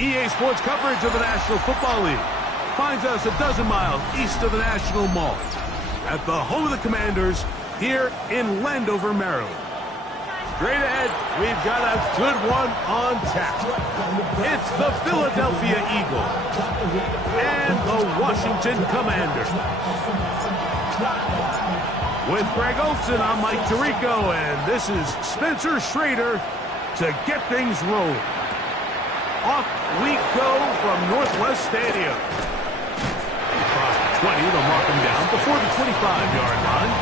EA Sports coverage of the National Football League finds us a dozen miles east of the National Mall at the home of the Commanders here in Landover, Maryland. Straight ahead, we've got a good one on tap. It's the Philadelphia Eagles and the Washington Commanders. With Greg Olson, I'm Mike Tirico, and this is Spencer Schrader to get things rolling. Off we go from Northwest Stadium. Across the 20, they'll mark him down before the 25-yard line.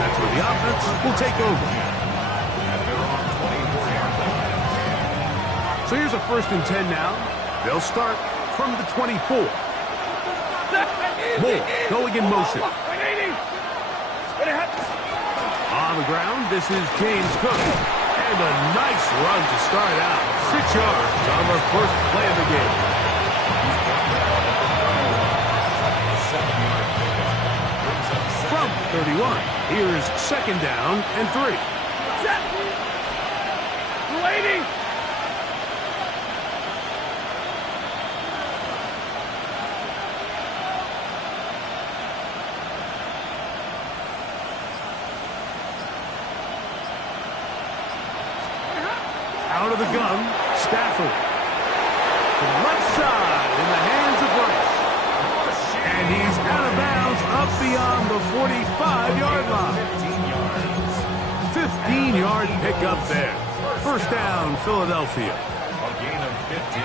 That's where the offense will take over. So here's a 1st and 10 now. They'll start from the 24. Moore going in motion. On the ground, this is James Cook. And a nice run to start out. 6 yards on the first play of the game. From 31, here's 2nd down and 3. Waiting. Out of the gun, Stafford. To the left side in the hands of Rice. And he's out of bounds up beyond the 45-yard line. 15-yard pickup there. 1st down, Philadelphia. A gain of 15.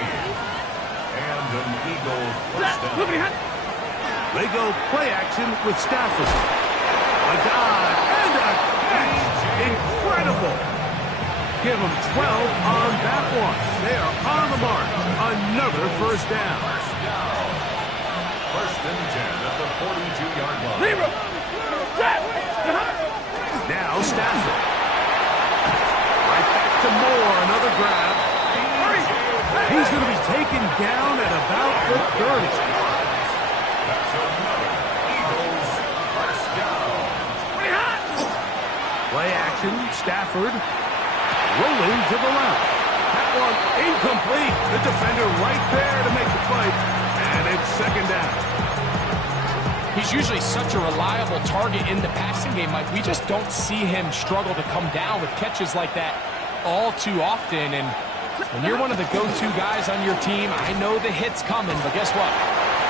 And an Eagle 1st down. They go play action with Stafford. A dive and a catch. Incredible. Give them 12 on that one. They are on the mark. Another 1st down. 1st and 10 at the 42-yard line. Now Stafford. Right back to Moore. Another grab. He's going to be taken down at about the 30. That's another Eagles 1st down. Play action. Stafford. Rolling to the left. That one incomplete. The defender right there to make the play. And it's 2nd down. He's usually such a reliable target in the passing game, Mike. We just don't see him struggle to come down with catches like that all too often. And when you're one of the go-to guys on your team, I know the hit's coming, but guess what?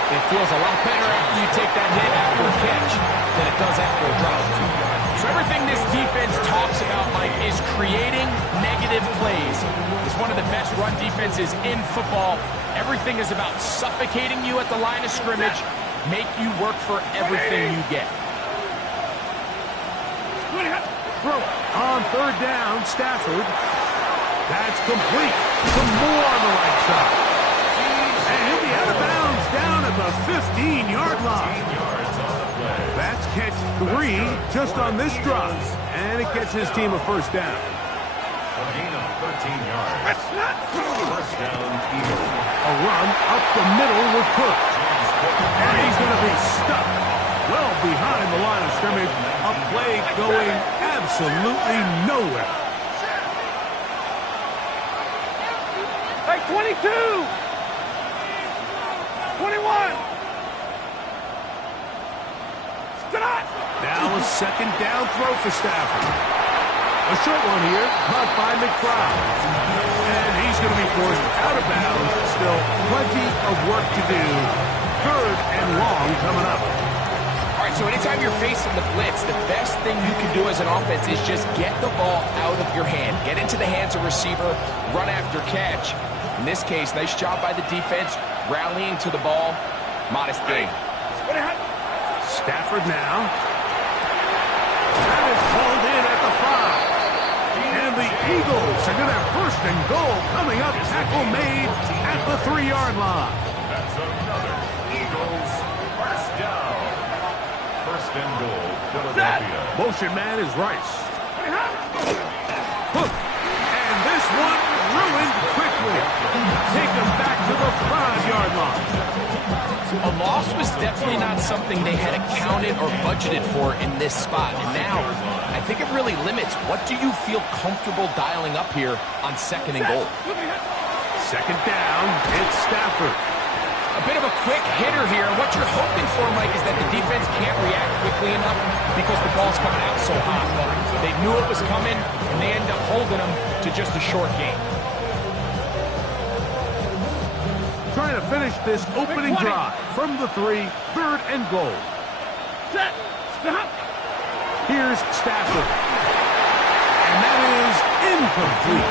It feels a lot better after you take that hit after a catch than it does after a drop. So everything this defense talks about, Mike, is creating negative plays. It's one of the best run defenses in football. Everything is about suffocating you at the line of scrimmage, make you work for everything you get. Throw on 3rd down, Stafford. That's complete. Some more on the right side. And he'll be out of bounds down at the 15-yard line. That's catch 3 just on this drive. And it gets his team a 1st down. A gain of 13 yards. 1st down, Eagles. A run up the middle with Cook. And he's going to be stuck well behind the line of scrimmage. A play going absolutely nowhere. Hey, 22! 21! Now a 2nd down throw for Stafford. A short one here, caught by McBride. And he's going to be forced out of bounds. Still plenty of work to do. 3rd and long coming up. All right, so anytime you're facing the blitz, the best thing you can do as an offense is just get the ball out of your hand. Get into the hands of receiver, run after catch. In this case, nice job by the defense, rallying to the ball. Modest gain. Stafford now. That is called in at the 5. And the Eagles are going to have 1st and goal coming up. Tackle made at the 3-yard line. That's another Eagles 1st down. 1st and goal, Philadelphia. Motion man is Rice. Hook. And this one ruined quickly. Take him back to the 5-yard line. A loss was definitely not something they had accounted or budgeted for in this spot. And now, I think it really limits what do you feel comfortable dialing up here on 2nd and goal. 2nd down, it's quick hitter here. What you're hoping for, Mike, is that the defense can't react quickly enough because the ball's coming out so hot. But they knew it was coming, and they end up holding them to just a short game. Trying to finish this opening drive from the 3, 3rd and goal. Set. Stop. Here's Stafford. And that is incomplete.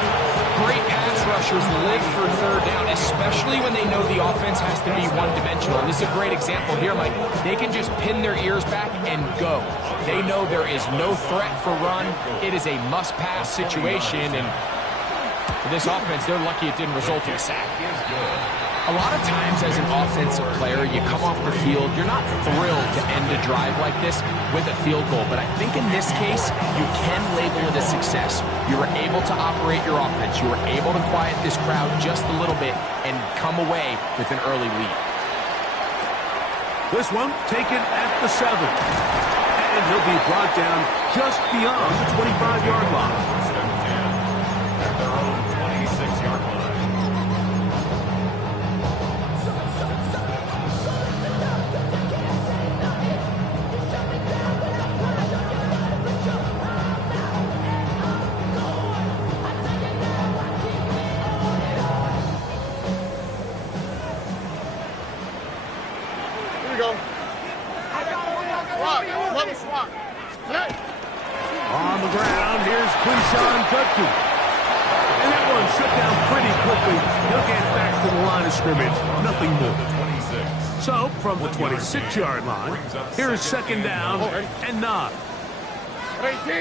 Great pass rushers live for 3rd down, especially when they know the offense has to be one-dimensional. And this is a great example here, Mike. They can just pin their ears back and go. They know there is no threat for run. It is a must-pass situation, and for this offense, they're lucky it didn't result in a sack. A lot of times as an offensive player, you come off the field, you're not thrilled to end a drive like this with a field goal. But I think in this case, you can label it a success. You were able to operate your offense. You were able to quiet this crowd just a little bit and come away with an early lead. This one taken at the 7. And he'll be brought down just beyond the 25-yard line. At their own 26-yard line. On the ground, here's Quinshon Judkins. And that one shut down pretty quickly. He'll get back to the line of scrimmage. Nothing more. So, from the 26-yard line, here's 2nd down and 9. Get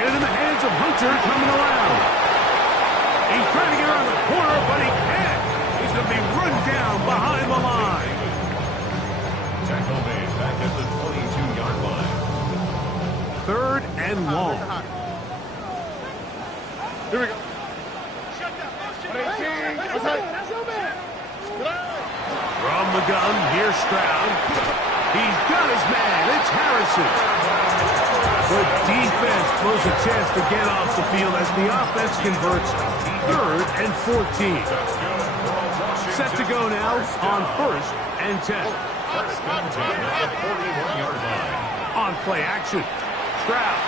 it in the hands of Hunter coming around. He's trying to get around the corner, but he can't. He's going to be run down behind the line. Tackle made back at the 22-yard line. 3rd and long. Here we go. From the gun, here's Stroud. He's got his man. It's Harrison. The defense blows a chance to get off the field as the offense converts 3rd and 14. Set to go now on 1st and 10. First and 10 at the 41-yard line. On play action. Stroud.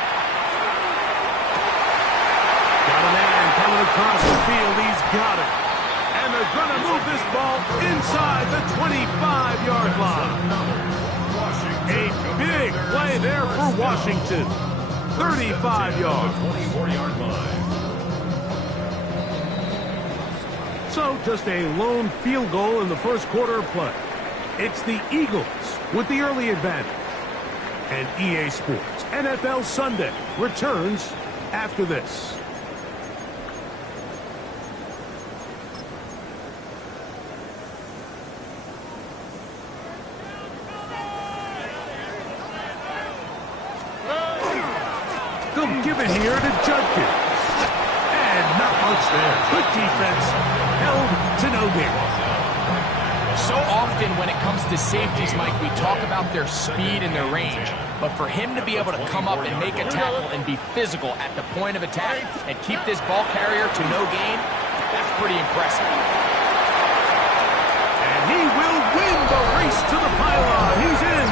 Got a man coming across the field. He's got it. And they're going to move this ball inside the 25-yard line. A big play there for Washington. 35 yards. 24-yard line. So just a lone field goal in the first quarter of play. It's the Eagles with the early advantage. And EA Sports NFL Sunday returns after this. They'll give it here to Judkins. And not much there. Good defense. Held to no gain. So often when it comes to safeties, Mike, we talk about their speed and their range. But for him to be able to come up and make a tackle and be physical at the point of attack and keep this ball carrier to no gain, that's pretty impressive. And he will win the race to the pylon. He's in.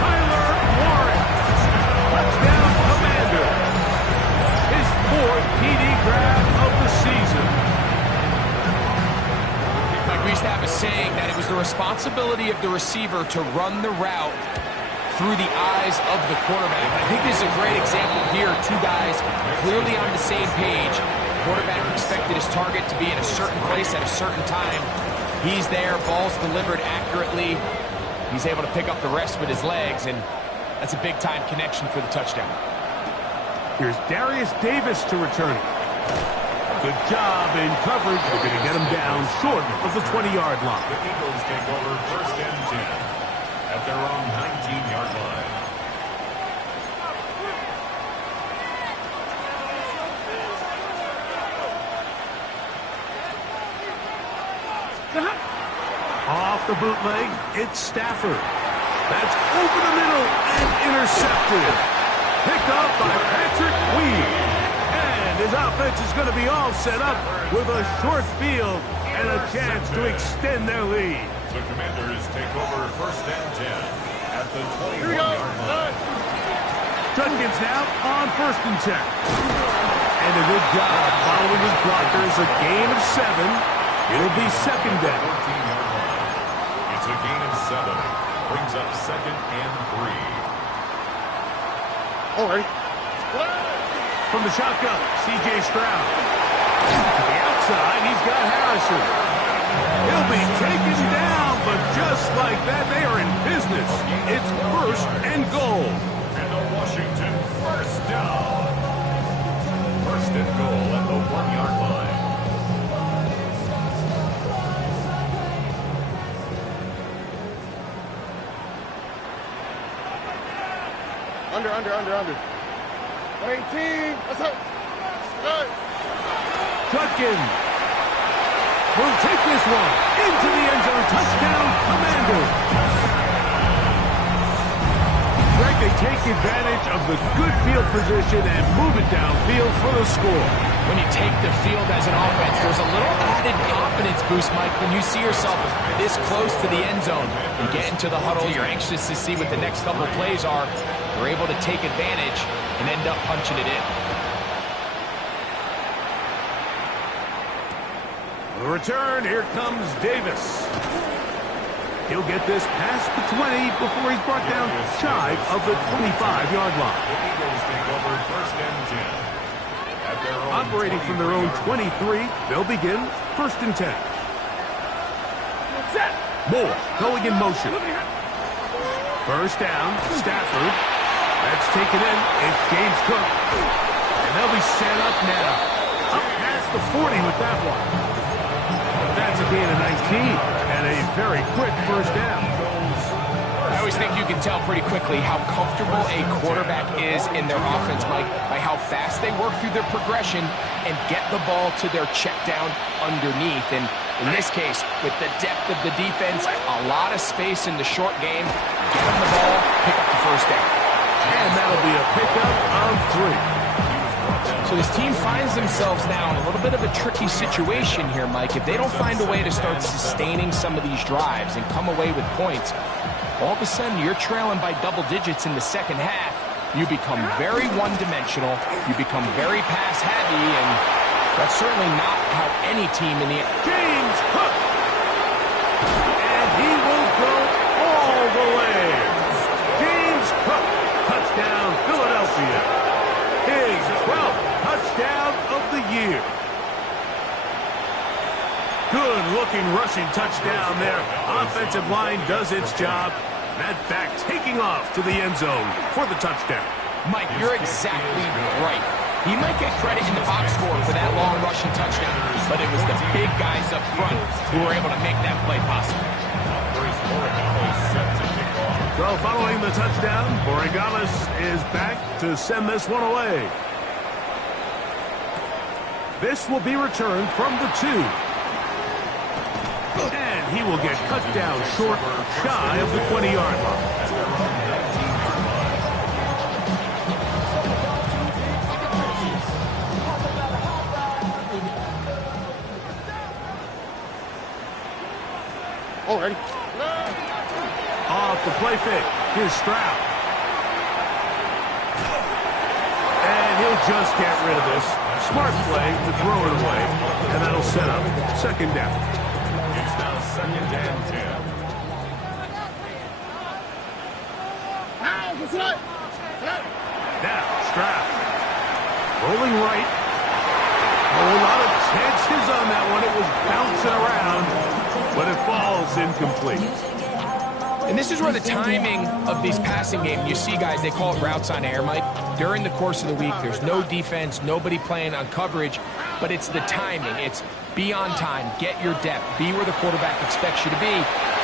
Tyler Warren. Touchdown, Commander. His 4th TD grab of the season. We used to have a saying that it was the responsibility of the receiver to run the route through the eyes of the quarterback. I think this is a great example here. 2 guys clearly on the same page. Quarterback expected his target to be in a certain place at a certain time. He's there, ball's delivered accurately. He's able to pick up the rest with his legs, and that's a big-time connection for the touchdown. Here's Darius Davis to return it. Good job in coverage. They're going to get him down short of the 20-yard line. The Eagles take over 1st and 10 at their own 19-yard line. Off the bootleg, it's Stafford. That's over the middle and intercepted. Picked off by Patrick Weed. And his offense is going to be all set up with a short field and a chance to extend their lead. The Commanders take over 1st and 10 at the 21-yard line. Judkins now on 1st and 10. And a good job following his blockers. A gain of 7. It'll be 2nd down. 14-yard line. It's a gain of 7. Brings up 2nd and 3. All right. From the shotgun, C.J. Stroud. To the outside, he's got Harrison. He'll be taken down, but just like that, they are in business. It's 1st and goal. And the Washington 1st down. 1st and goal at the 1-yard line. Under. 18. What's up? Good. Judkins will take this one into the end zone. Touchdown, Commanders. Greg, they take advantage of the good field position and move it downfield for the score. When you take the field as an offense, there's a little added confidence boost, Mike, when you see yourself this close to the end zone. You get into the huddle, you're anxious to see what the next couple plays are. You're able to take advantage and end up punching it in. The return, here comes Davis. He'll get this past the 20 before he's brought down shy of the 25-yard line. The Eagles take over 1st and 10. At their own Operating from their own 23, they'll begin 1st and 10. Moore going in motion. 1st down, Stafford. That's taken in. It's James Cook. And they'll be set up now. Up past the 40 with that one. That's a gain of 19. And a very quick 1st down. I always think you can tell pretty quickly how comfortable a quarterback is in their offense, Mike, by how fast they work through their progression and get the ball to their check down underneath. And in this case, with the depth of the defense, a lot of space in the short game, get them the ball, pick up the 1st down. And that'll be a pickup of 3. So this team finds themselves now in a little bit of a tricky situation here, Mike. If they don't find a way to start sustaining some of these drives and come away with points, all of a sudden you're trailing by double digits in the 2nd half. You become very one-dimensional. You become very pass-heavy, and that's certainly not how any team in the... James Cook. And he will go all the way. James Cook. Touchdown, Philadelphia. His 12th touchdown of the year. Good-looking rushing touchdown there. Offensive line does its job. That back taking off to the end zone for the touchdown. Mike, you're exactly right. He might get credit in the box score for that long rushing touchdown, but it was the big guys up front who were able to make that play possible. So following the touchdown, Borregales is back to send this one away. This will be returned from the 2. And he will get cut down short, shy of the 20-yard line. Already. Off the play fake. Here's Stroud. And he'll just get rid of this. Smart play to throw it away. And that'll set up 2nd down. It's now 2nd and 10. Now, Stroud. Rolling right. A lot of chances on that one. It was bouncing around, but it falls incomplete. And this is where the timing of these passing games, you see guys, they call it routes on air, Mike. During the course of the week, there's no defense, nobody playing on coverage, but it's the timing. It's be on time, get your depth, be where the quarterback expects you to be,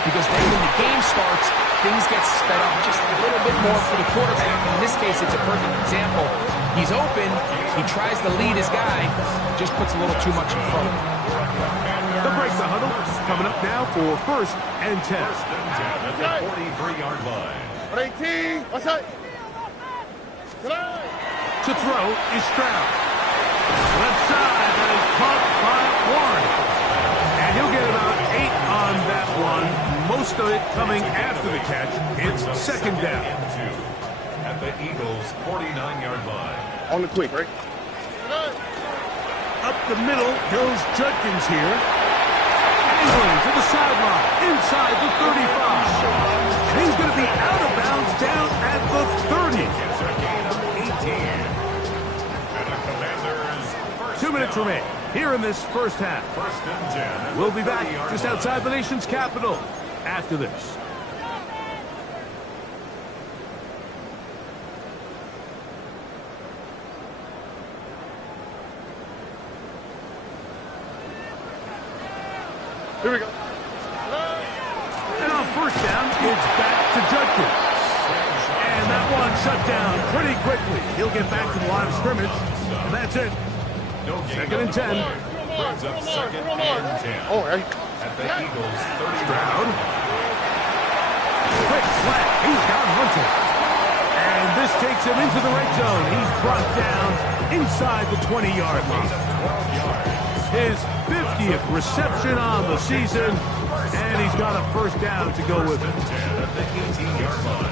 because then when the game starts, things get sped up just a little bit more for the quarterback. In this case, it's a perfect example. He's open, he tries to lead his guy, just puts a little too much in front of him. The break the huddle coming up now for 1st and 10. 1st and 10 at the 43-yard line. 18. What's up? To throw is Stroud. Left side, that is caught by Warren. And he'll get about 8 on that one. most of it coming after the catch. It's second down. At the Eagles' 49-yard line. On the quick, right? Up the middle goes Judkins here. Angling to the sideline, inside the 35. And he's going to be out of bounds down at the 30. It's a gain of 18. And the Commanders' first 2 minutes down. remain here in this first half. First and 10. at We'll the be back 30-yard just line. outside the nation's capital after this. Here we go. And on first down, it's back to Judkins. And that one shut down pretty quickly. He'll get back to the line of scrimmage. And that's it. No gain Second and on the 10. play. Brings up second and 10. Oh, right. At the Eagles' 30-yard Stroud. line. Quick flat. He's got Hunter. And this takes him into the red zone. He's brought down inside the 20-yard line. 12 yards. His 50th reception on the season. And he's got a first down to go with it. 10 at the 18-yard line.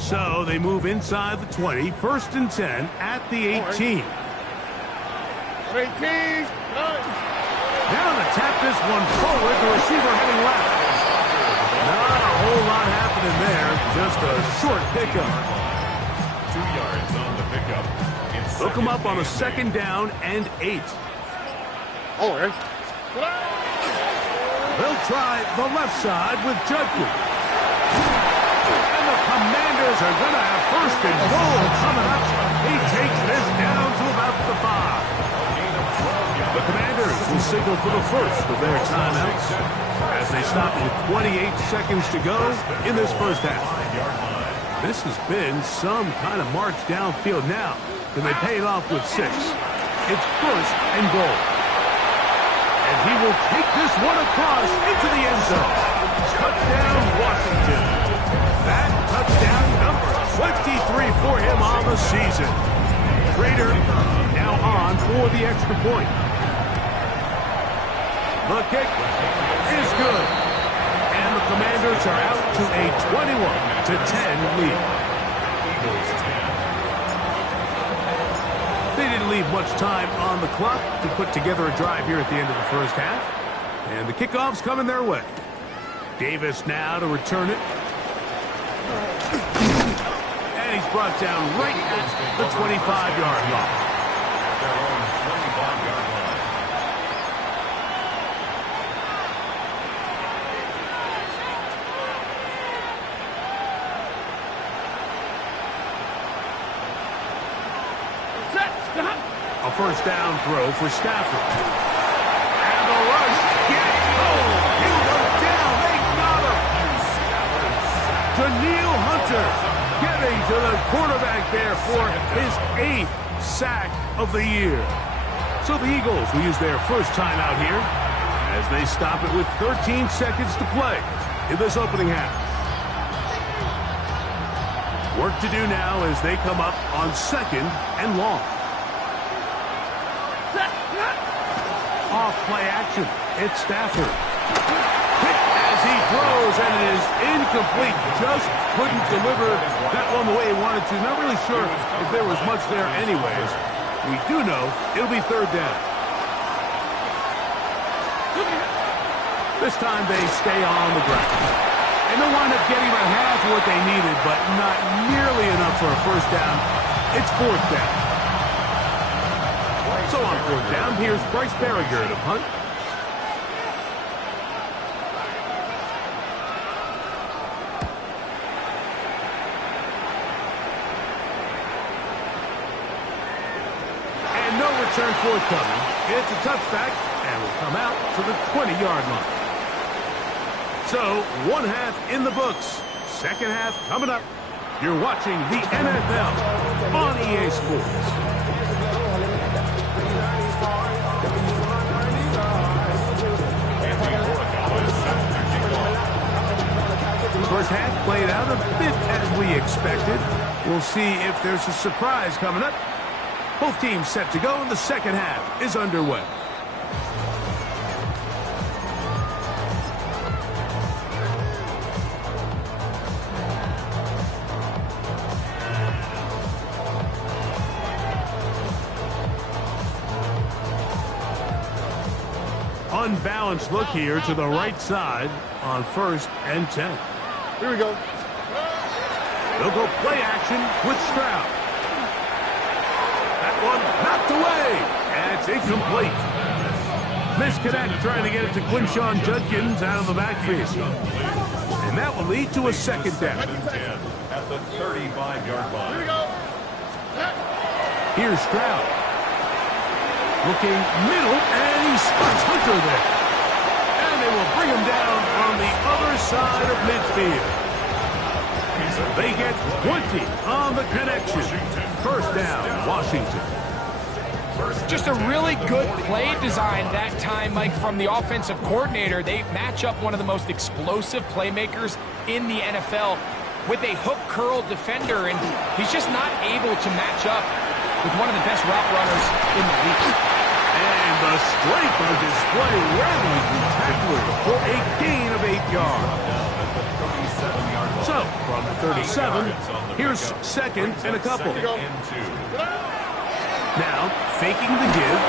So they move inside the 20. First and 10 at the 18. 18. Now to tap this one forward. The receiver heading left. Not a whole lot happening there. Just a short pickup. 2 yards on the pickup. It's Hook him up on a and second down and 8. Oh, right. They'll try the left side with Judkins. And the Commanders are going to have first and goal coming up. He takes this down to about the 5. The Commanders will signal for the first of their timeouts as they stop with 28 seconds to go in this first half. This has been some kind of march downfield now. Can they pay it off with 6? It's first and goal. And he will take this one across into the end zone. Touchdown, Washington. That touchdown number 23 for him on the season. Prater now on for the extra point. The kick is good. And the Commanders are out to a 21-10 lead. Eagles 10. They didn't leave much time on the clock to put together a drive here at the end of the first half. And the kickoff's coming their way. Davis now to return it. And he's brought down right at the 25-yard line. Their own 25-yard line. A first down throw for Stafford. And the rush gets home. He goes down. They got him. Daniil Hunter getting to the quarterback there for his 8th sack of the year. So the Eagles will use their first timeout here as they stop it with 13 seconds to play in this opening half. Work to do now as they come up on second and long. Off play action. It's Stafford. Quick as he throws, and it is incomplete. Just couldn't deliver that one the way he wanted to. Not really sure if there was much there anyways. We do know it'll be third down. This time they stay on the ground. And they'll wind up getting about half of what they needed, but not nearly enough for a first down. It's fourth down. So on fourth down, here's Bryce Berriger to punt. And no return forthcoming. It's a touchback and will come out to the 20-yard line. So one half in the books. Second half coming up. You're watching the NFL on EA Sports. First half played out a bit as we expected. We'll see if there's a surprise coming up. Both teams set to go, and the second half is underway. unbalanced look here to the right side on 1st and 10. Here we go. They'll go play action with Stroud. That one knocked away, and it's incomplete. Misconnect trying to get it to Quinshawn Judkins out of the backfield. And that will lead to a 2nd down. At the 35-yard line. Here we go. Here's Stroud. Looking middle, and he spots Hunter there. And they will bring him down on the other side of midfield. They get 20 on the connection. 1st down, Washington. Just a really good play design that time, Mike, from the offensive coordinator. They match up one of the most explosive playmakers in the NFL with a hook curl defender, and he's just not able to match up with one of the best route runners in the league. And the strength on display rattling through tacklers for a gain of 8 yards. So, from the 37, here's 2nd and a couple. Now, faking the give.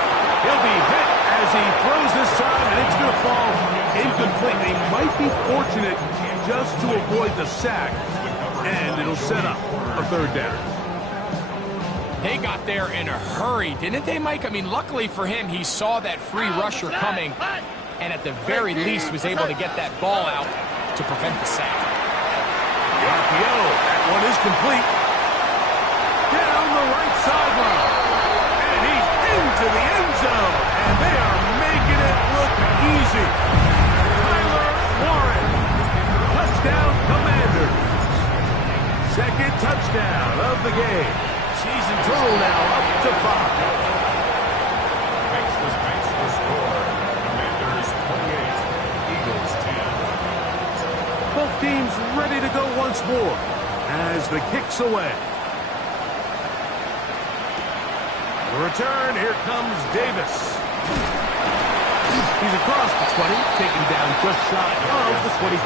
He'll be hit as he throws this time, and it's going to fall incomplete. They might be fortunate just to avoid the sack, and it'll set up a 3rd down. They got there in a hurry, didn't they, Mike? I mean, luckily for him, he saw that free rusher coming, and at the very least was able to get that ball out to prevent the sack. The RPO, that one is complete. Down the right sideline. And he's into the end zone. And they are making it look easy. Tyler Warren. Touchdown Commanders. 2nd touchdown of the game. Season total now up to 5. Makes the score. Commanders 28, Eagles 10. Both teams ready to go once more as the kick's away. The return, here comes Davis. He's across the 20, taken down just shy of the 25.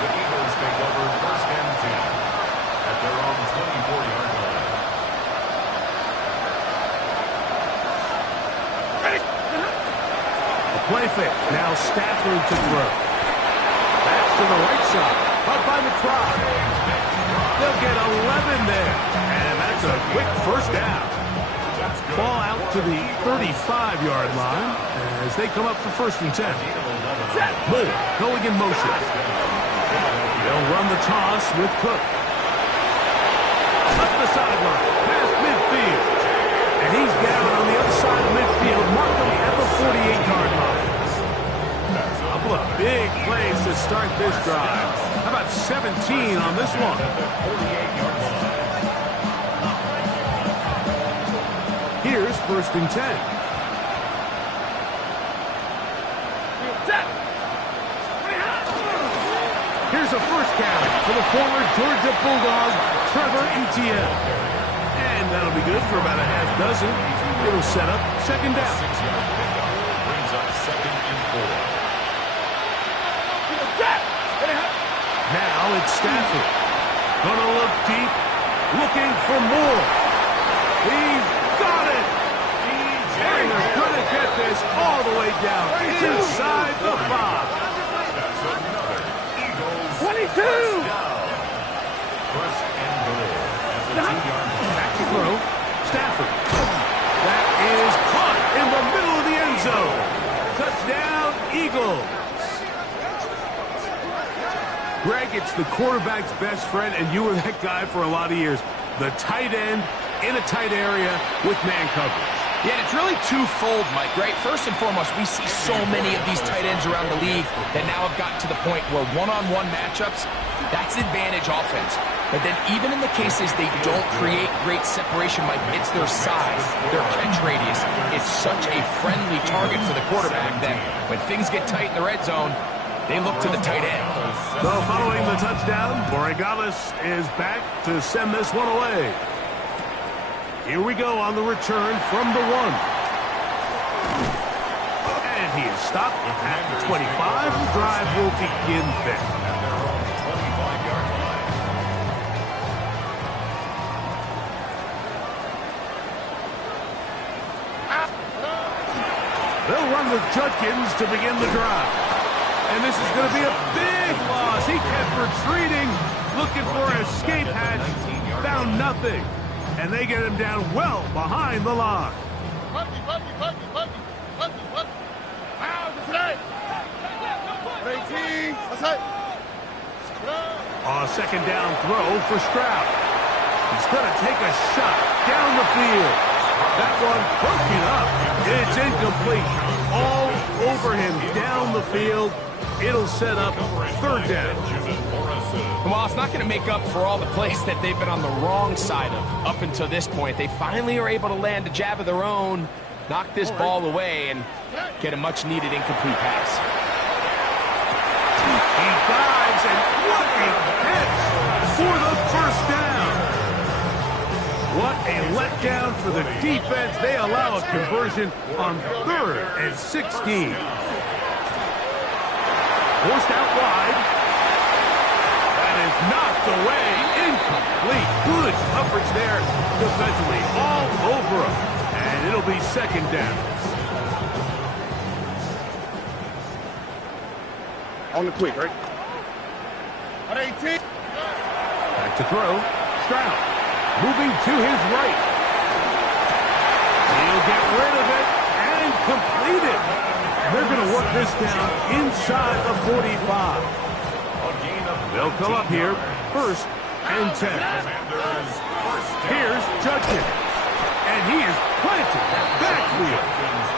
The Eagles take over 1st and 10 at their own 24-yard line. The play fake, now Stafford to throw. Back to the right side, caught by the try. They'll get 11 there, and that's a quick 1st down. Ball out to the 35-yard line as they come up for 1st and 10. Moore going in motion. They'll run the toss with Cook. Up the sideline, past midfield. And he's down on the other side of midfield, marking at the 48-yard line. A couple of big plays to start this drive. How about 17 on this one? Here's 1st and 10. Here's a first carry for the former Georgia Bulldog, Trevor Etienne. And that'll be good for about a half dozen. It'll set up 2nd down. 6-yard pickup brings up 2nd and 4. Now it's Stafford. Gonna look deep, looking for more. He's got it. And they're gonna get this all the way down inside the 5. That's another Eagles 22. 1st and goal at the 2-yard line. Back to throw. Stafford. That is caught in the middle of the end zone. Touchdown, Eagles. Greg, it's the quarterback's best friend, and you were that guy for a lot of years. The tight end in a tight area with man coverage. Yeah, and it's really twofold, Mike, right? First and foremost, we see so many of these tight ends around the league that now have gotten to the point where one-on-one matchups, that's advantage offense. But then even in the cases they don't create great separation, Mike, it's their size, their catch radius. It's such a friendly target for the quarterback that when things get tight in the red zone, they look to the tight end. So following the touchdown, Borregales is back to send this one away. Here we go on the return from the 1. And he is stopped at the 25. The drive will begin there. At their own 25-yard line. They'll run with Judkins to begin the drive. And this is going to be a big loss. He kept retreating, looking for an escape hatch, found nothing. And they get him down well behind the line. A second down throw for Stroud. He's going to take a shot down the field. That one broken up. It's incomplete. All over him down the field. It'll set up third down. Well, it's not going to make up for all the plays that they've been on the wrong side of up until this point. They finally are able to land a jab of their own, knock this ball away, and get a much-needed incomplete pass. He dives, and what a catch for the first down. What a letdown for the defense. They allow a conversion on 3rd and 16. Forced out wide. That is knocked away. Incomplete. Good coverage there defensively. All over him. And it'll be second down. On the quick, right? On 18. Back to throw. Stroud. Moving to his right. He'll get rid of it and complete it. They're going to work this down inside the 45. They'll come up here, 1st and 10. Here's Judkins. And he is planted backfield.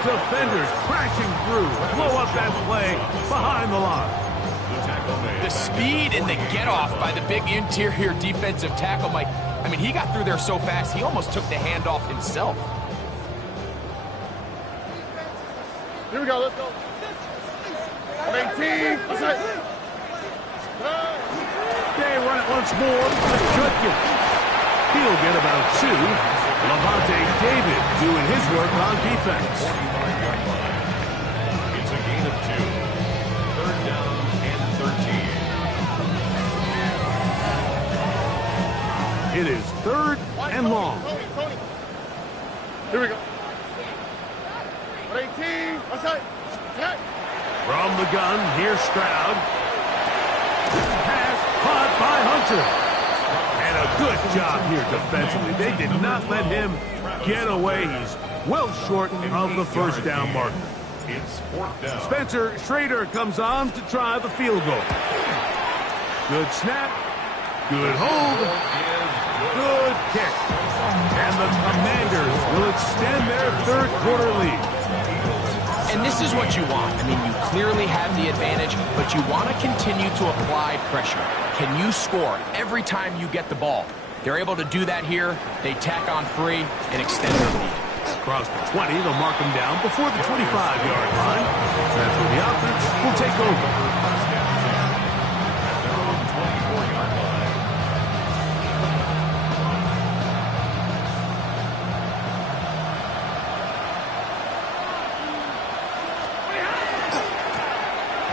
Defenders crashing through. Blow up that play behind the line. The speed and the get-off by the big interior defensive tackle, Mike. I mean, he got through there so fast, he almost took the handoff himself. Here we go, let's go. On 18. They run it once more to Judkins. He'll get about 2. Levante David doing his work on defense. It's a gain of 2. 3rd down and 13. It is 3rd and long. Tony. Here we go. On 18. From the gun, here's Stroud. Pass caught by Hunter. And a good job here defensively. They did not let him get away. He's well short of the first down marker. It's 4th down. Spencer Schrader comes on to try the field goal. Good snap. Good hold. Good kick. And the Commanders will extend their 3rd quarter lead. And this is what you want. I mean, you clearly have the advantage, but you want to continue to apply pressure. Can you score every time you get the ball? They're able to do that here. They tack on 3 and extend their lead. Across the 20, they'll mark him down before the 25-yard line. That's where the offense will take over.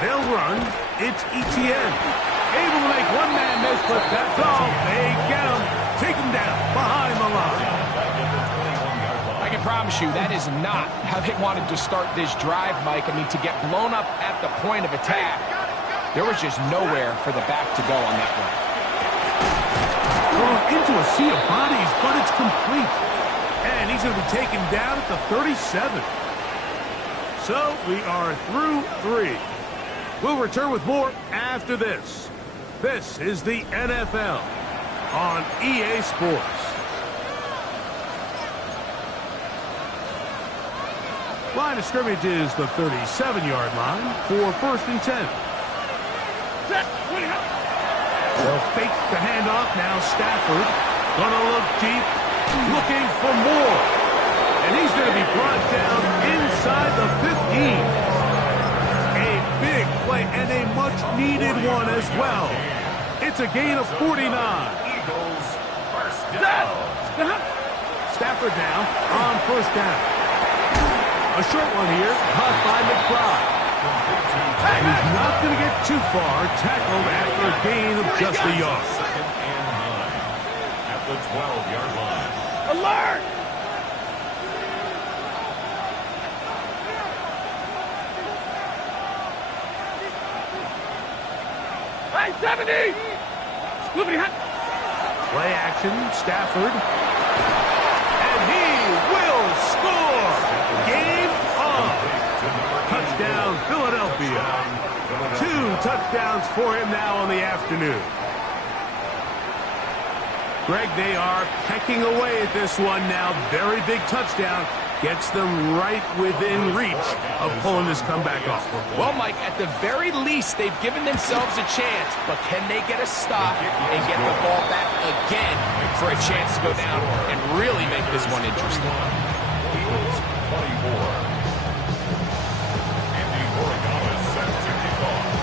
They'll run. It's Etienne. Able to make one man miss, but that's all. They get him. Take him down behind the line. I can promise you that is not how they wanted to start this drive, Mike. I mean, to get blown up at the point of attack, there was just nowhere for the back to go on that one. Thrown into a sea of bodies, but it's complete. And he's going to be taken down at the 37. So we are through 3. We'll return with more after this. This is the NFL on EA Sports. Line of scrimmage is the 37-yard line for 1st and 10. They'll fake the handoff. Now Stafford gonna look deep, looking for more. And he's going to be brought down inside the 15. Big play and a much-needed one as well. It's a gain of 49. Eagles 1st down. Stafford now on 1st down. A short one here, caught by McBride. And he's not going to get too far, tackled after a gain of just a yard. 2nd and 9 at the 12-yard line. Alert! Hey, 70! Play action, Stafford. And he will score! Game on! Touchdown, Philadelphia. 2 touchdowns for him now on the afternoon. Greg, they are pecking away at this one now. Very big touchdown. Gets them right within reach of pulling this comeback off. Well, Mike, at the very least, they've given themselves a chance, but can they get a stop and get the ball back again for a chance to go down and really make this one interesting? Eagles 24. Andy Oregon is set to kick off.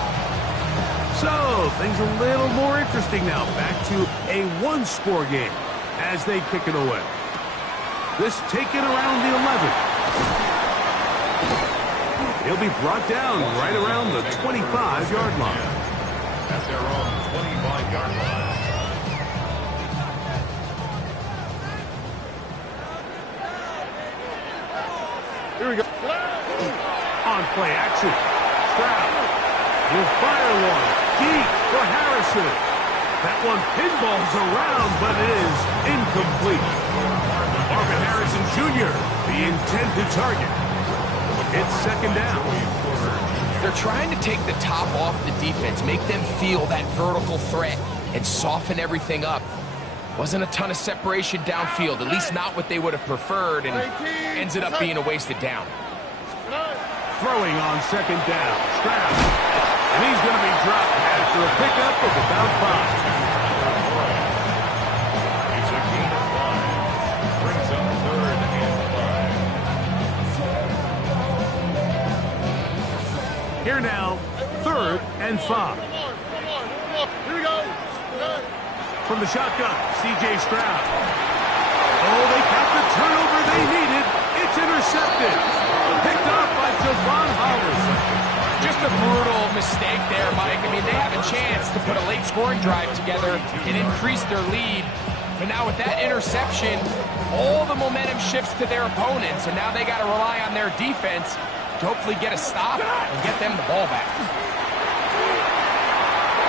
So, things a little more interesting now. Back to a one-score game as they kick it away. This taken around the 11. He'll be brought down right around the 25-yard line. At their own 25-yard line. Here we go. On play action. Stroud will fire one deep for Harrison. That one pinballs around, but it is incomplete. Marvin Harrison Jr., the intended target. It's second down. They're trying to take the top off the defense, make them feel that vertical threat, and soften everything up. Wasn't a ton of separation downfield, at least not what they would have preferred, and ends up being a wasted down. Throwing on second down. Stroud. And he's going to be dropped after a pickup of about 5. It's a gain of 5. Brings up 3rd and 5. Here now, 3rd and 5. Here we go. From the shotgun, C.J. Stroud. Oh, they got the turnover they needed. It's intercepted. Picked off by Javon Hollis. Just a brutal mistake there, Mike. I mean, they have a chance to put a late scoring drive together and increase their lead. But now with that interception, all the momentum shifts to their opponents, and now they got to rely on their defense to hopefully get a stop and get them the ball back.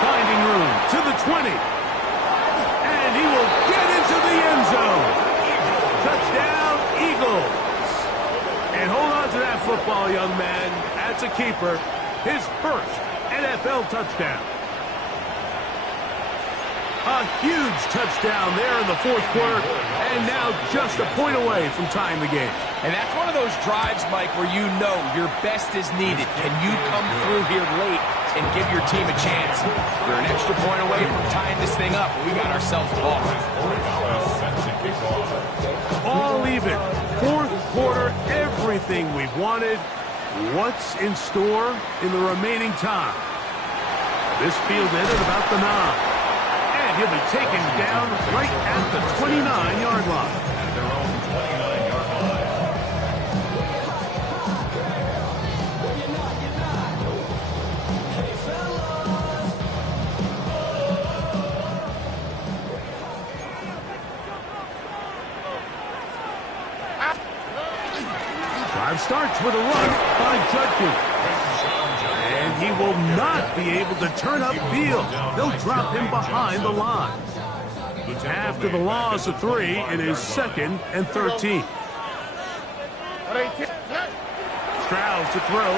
Finding room to the 20. And he will get into the end zone. Touchdown, Eagles. And hold on to that football, young man. That's a keeper. His first NFL touchdown. A huge touchdown there in the 4th quarter, and now just a point away from tying the game. And that's one of those drives, Mike, where you know your best is needed. Can you come through here late and give your team a chance? We're an extra point away from tying this thing up. We got ourselves the ball. All even. 4th quarter, everything we've wanted. What's in store in the remaining time? This field ended about the 9. And he'll be taken down right at the 29-yard line. At their own 29-yard line. Drive starts with a run by Judkins. And he will not be able to turn up field. They'll drop him behind the line. After the loss of 3, it is 2nd and 13. Stroud to throw.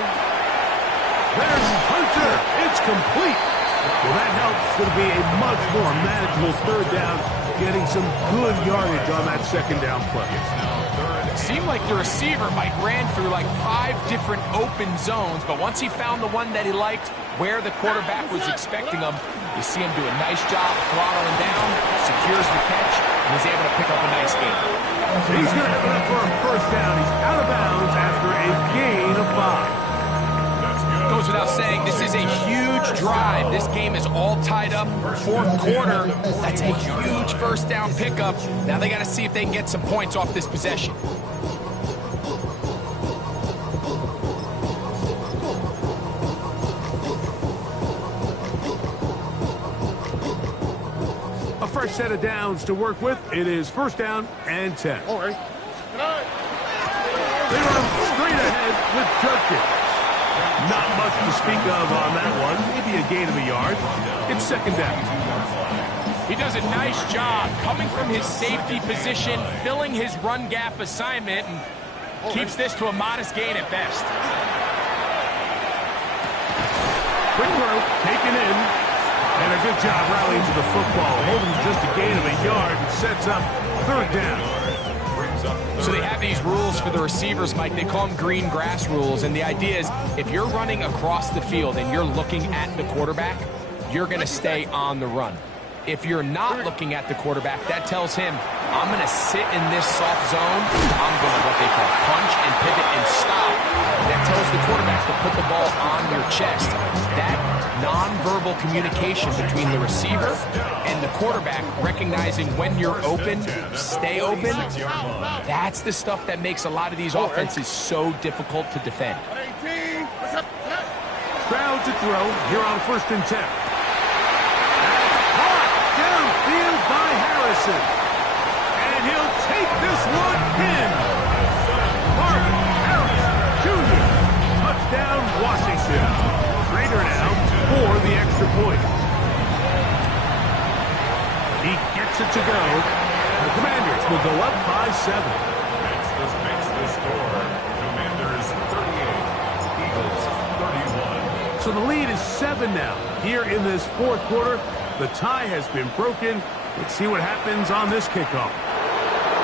There's Hunter. It's complete. Well, that helps. It's going to be a much more manageable 3rd down, getting some good yardage on that 2nd down play. Seemed like the receiver, Mike, ran through like 5 different open zones, but once he found the one that he liked, where the quarterback was expecting him, you see him do a nice job throttling down, secures the catch, and he's able to pick up a nice gain. He's going to have enough for a 1st down. He's out of bounds after a gain of 5. Goes without saying, this is a huge drive. This game is all tied up. 4th quarter, that's a huge 1st down pickup. Now they got to see if they can get some points off this possession. A fresh set of downs to work with. It is 1st down and 10. All right. They run straight ahead with Judkins. Not much to speak of on that one. Maybe a gain of a yard. It's second down. He does a nice job coming from his safety position, filling his run gap assignment, and keeps this to a modest gain at best. Quick throw, taken in. And a good job rallying to the football. Holding just a gain of a yard and sets up third down. So they have these rules for the receivers, Mike. They call them green grass rules. And the idea is if you're running across the field and you're looking at the quarterback, you're going to stay on the run. If you're not looking at the quarterback, that tells him, I'm going to sit in this soft zone. I'm going to what they call punch and pivot and stop. That tells the quarterback to put the ball on your chest. That nonverbal communication between the receiver and the quarterback, recognizing when you're open, stay open, that's the stuff that makes a lot of these offenses so difficult to defend. Stroud to throw here on 1st and 10. Downfield by Harrison. And he'll take this one in. Marvin Harrison Jr. Touchdown, Washington. Raider now for the extra point. He gets it to go. The Commanders will go up by 7. Makes the score. Commanders 38, Eagles 31. So the lead is 7 now. Here in this fourth quarter, the tie has been broken. Let's see what happens on this kickoff.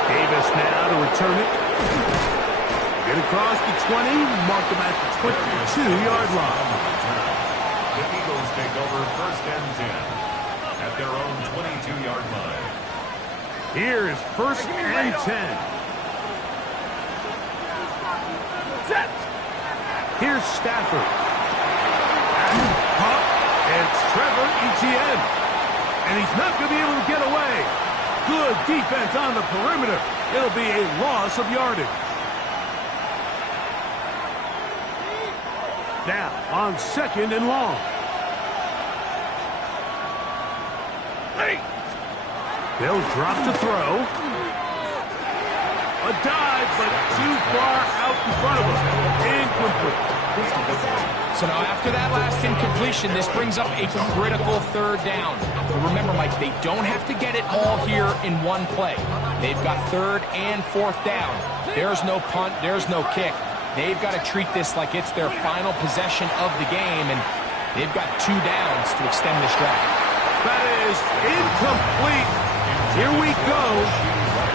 Davis now to return it. Get across the 20, mark them at the 22-yard line. The Eagles take over 1st and 10 at their own 22-yard line. Here is 1st and 10. Here's Stafford. It's Trevor Etienne. And he's not going to be able to get away. Good defense on the perimeter. It'll be a loss of yardage. Now on 2nd and long. They'll drop to throw. A dive, but too far out in front of him. Incomplete. So now after that last incompletion, this brings up a critical 3rd down. But remember, Mike, they don't have to get it all here in one play. They've got 3rd and 4th down. There's no punt. There's no kick. They've got to treat this like it's their final possession of the game, and they've got 2 downs to extend this drive. That is incomplete. Here we go.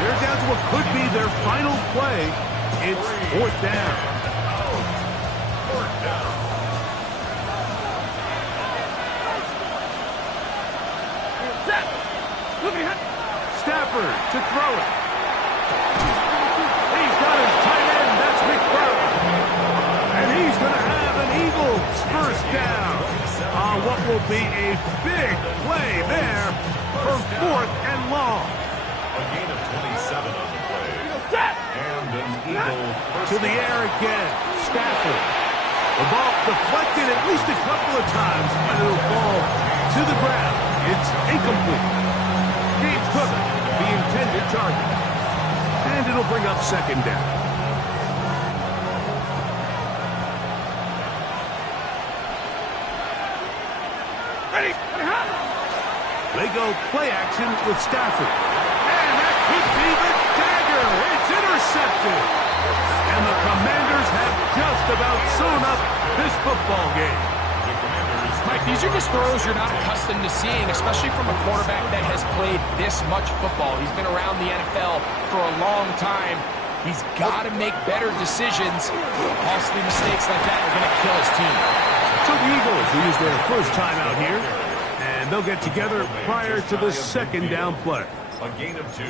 They're down to what could be their final play. It's 4th down. Stafford to throw it. He's got his tight end. That's McBride. And he's going to have an Eagles 1st down on what will be a big play there for 4th and long. A gain of 27 on the play. And an Eagle to the air again. Stafford. The ball deflected at least a couple of times, but it'll fall to the ground. It's incomplete. James Cook, the intended target. And it'll bring up 2nd down. They go play action with Stafford. And that could be the dagger. It's intercepted. And the Commanders have just about sewn up this football game. Mike, these are just throws you're not accustomed to seeing, especially from a quarterback that has played this much football. He's been around the NFL for a long time. He's got to make better decisions. Costly mistakes like that are going to kill his team. So the Eagles will use their first time out here, and they'll get together prior to the 2nd down play. A gain of 2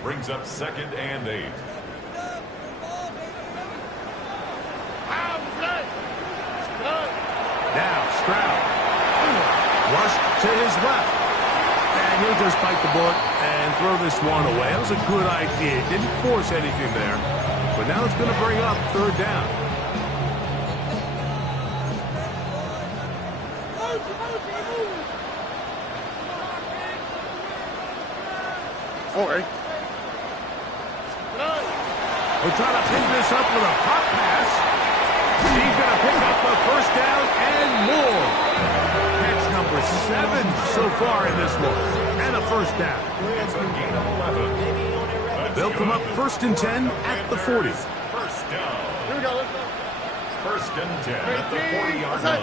brings up 2nd and 8. Now Stroud. Flushed to his left. And he'll just bite the bullet and throw this one away. That was a good idea. Didn't force anything there. But now it's going to bring up 3rd down. Okay. We'll try to pick this up with a pop pass. He's going to pick up the first down and more. Catch number 7 so far in this one. And a first down. It's a gain of 11. They'll come up 1st and 10 at the 40. First down. Here we go. Let's go. 1st and 10 at the 40-yard line.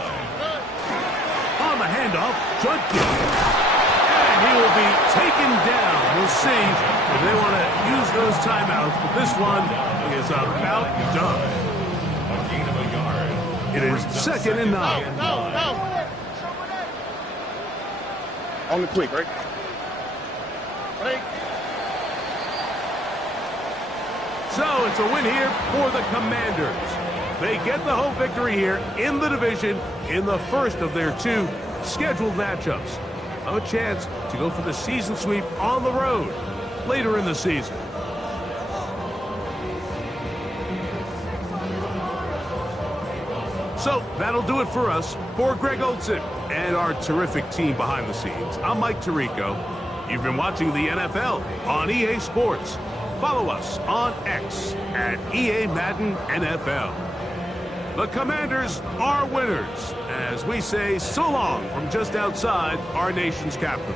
On the handoff, Judkins. And he will be taken down. We'll see if they want to use those timeouts, but this one is about done. A gain of a yard. It is 2nd and 9. No. On the quick, right? Right. So it's a win here for the Commanders. They get the home victory here in the division in the first of their 2 scheduled matchups. A chance to go for the season sweep on the road later in the season. So that'll do it for us. For Greg Olson and our terrific team behind the scenes, I'm Mike Tirico. You've been watching the NFL on EA Sports. Follow us on X at EA Madden NFL. The Commanders are winners as we say so long from just outside our nation's capital.